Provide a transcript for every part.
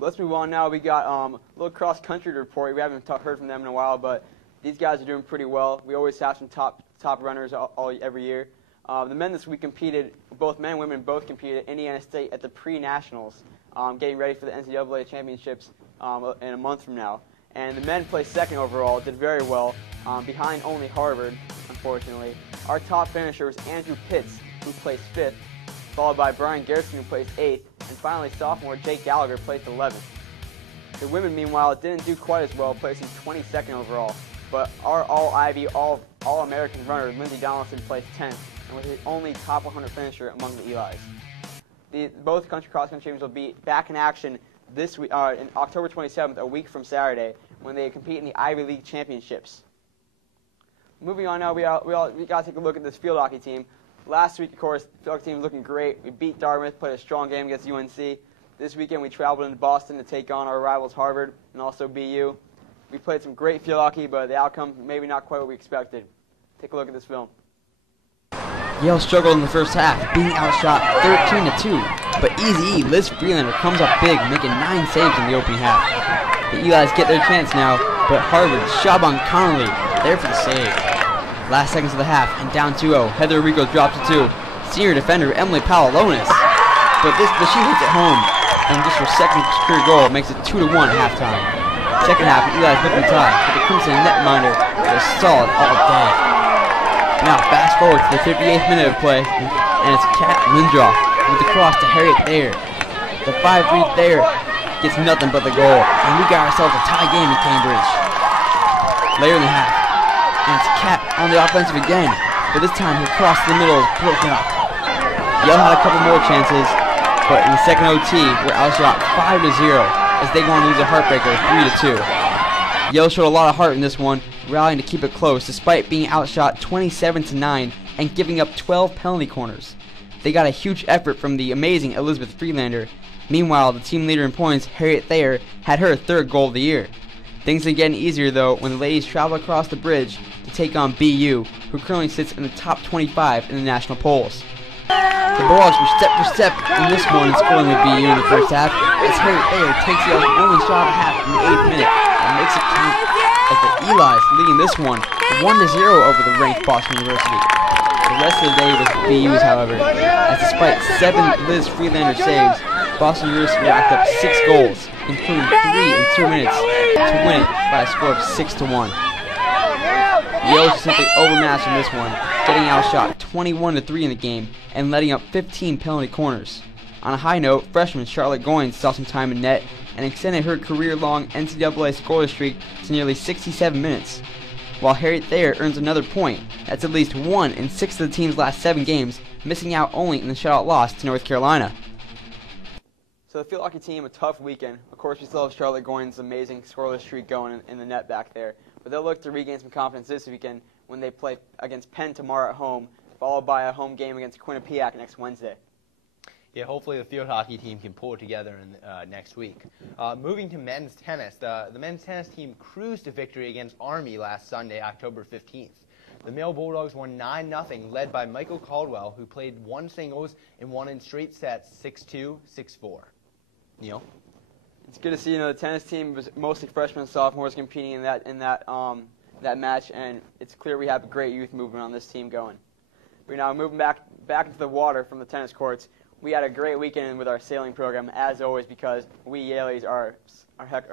Let's move on now. We got a little cross-country to report. We haven't heard from them in a while, but these guys are doing pretty well. We always have some top runners every year. The men this week competed, both men and women both competed at Indiana State at the pre-nationals, getting ready for the NCAA championships in a month from now. And the men placed second overall, did very well, behind only Harvard, unfortunately. Our top finisher was Andrew Pitts, who placed fifth, followed by Brian Garrison, who placed eighth, and finally sophomore Jake Gallagher placed 11th. The women, meanwhile, didn't do quite as well, placing 22nd overall, but our All-Ivy, All-American runner, Lindsey Donaldson, placed 10th, and was the only top 100 finisher among the Elis. Both country cross-country teams will be back in action this week, in October 27th, a week from Saturday, when they compete in the Ivy League championships. Moving on now, we got to take a look at this field hockey team. Last week, of course, the field hockey team was looking great. We beat Dartmouth, played a strong game against UNC. This weekend, we traveled into Boston to take on our rivals Harvard and also BU. We played some great field hockey, but the outcome maybe not quite what we expected. Take a look at this film. Yale struggled in the first half, being outshot 13-2, but Easy Liz Freelander comes up big, making 9 saves in the opening half. The Elis get their chance now, but Harvard's Shaban Connolly there for the save. Last seconds of the half, and down 2-0, Heather Rico drops it to senior defender Emily Palalonis. But she hits it home, and just her second career goal makes it 2-1 at halftime. Second half, the Elis looking tied, but the Crimson netminder was solid all day. Now fast forward to the 58th minute of play, and it's Kat Lindroff with the cross to Harriet Thayer. The 5-3 Thayer gets nothing but the goal, and we got ourselves a tie game in Cambridge. Later in the half, and it's Kat on the offensive again, but this time her cross to the middle is broken up. Yale had a couple more chances, but in the second OT, we're outshot 5-0 as they go on to lose a heartbreaker 3-2. Yale showed a lot of heart in this one, rallying to keep it close despite being outshot 27-9 and giving up 12 penalty corners. They got a huge effort from the amazing Elizabeth Freelander. Meanwhile, the team leader in points, Harriet Thayer, had her third goal of the year. Things are getting easier though when the ladies travel across the bridge to take on BU, who currently sits in the top 25 in the national polls. The Bulldogs were step for step in this one, scoring with BU in the first half, as Harriet Thayer takes the only shot of the half in the 8th minute and makes it count, as the Elis leading this one 1-0 over the ranked Boston University. The rest of the day was BU's, however, as despite 7 Liz Freelander saves, Boston University racked up 6 goals, including 3 in 2 minutes, to win it by a score of 6-1. Yale was simply overmatched in this one, getting outshot 21-3 in the game and letting up 15 penalty corners. On a high note, freshman Charlotte Goins saw some time in net and extended her career-long NCAA scoreless streak to nearly 67 minutes. While Harriet Thayer earns another point, that's at least 1 in 6 of the team's last 7 games, missing out only in the shutout loss to North Carolina. So the field hockey team, a tough weekend. Of course, we still have Charlotte Goins' amazing scoreless streak going in the net back there. But they'll look to regain some confidence this weekend when they play against Penn tomorrow at home, followed by a home game against Quinnipiac next Wednesday. Yeah, hopefully the field hockey team can pull it together next week. Moving to men's tennis, the men's tennis team cruised to victory against Army last Sunday, October 15th. The male Bulldogs won 9-0, led by Michael Caldwell, who played 1 singles and won in straight sets 6-2, 6-4. Neil? It's good to see the tennis team was mostly freshmen and sophomores competing in that match, and it's clear we have a great youth movement on this team going. We're now moving back into the water from the tennis courts. We had a great weekend with our sailing program, as always, because we Yaleys are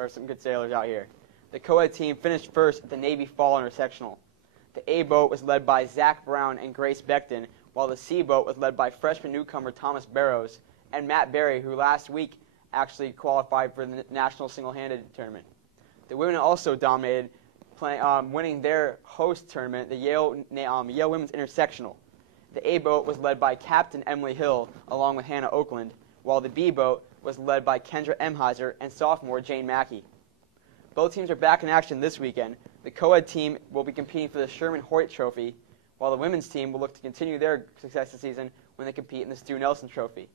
some good sailors out here. The co-ed team finished first at the Navy Fall Intersectional. The A boat was led by Zach Brown and Grace Beckton, while the C boat was led by freshman newcomer Thomas Barrows and Matt Berry, who last week actually qualified for the national single-handed tournament. The women also dominated, winning their host tournament, the Yale Women's Intersectional. The A boat was led by Captain Emily Hill, along with Hannah Oakland, while the B boat was led by Kendra Emheiser and sophomore Jane Mackey. Both teams are back in action this weekend. The co-ed team will be competing for the Sherman Hoyt Trophy, while the women's team will look to continue their success this season when they compete in the Stu Nelson Trophy.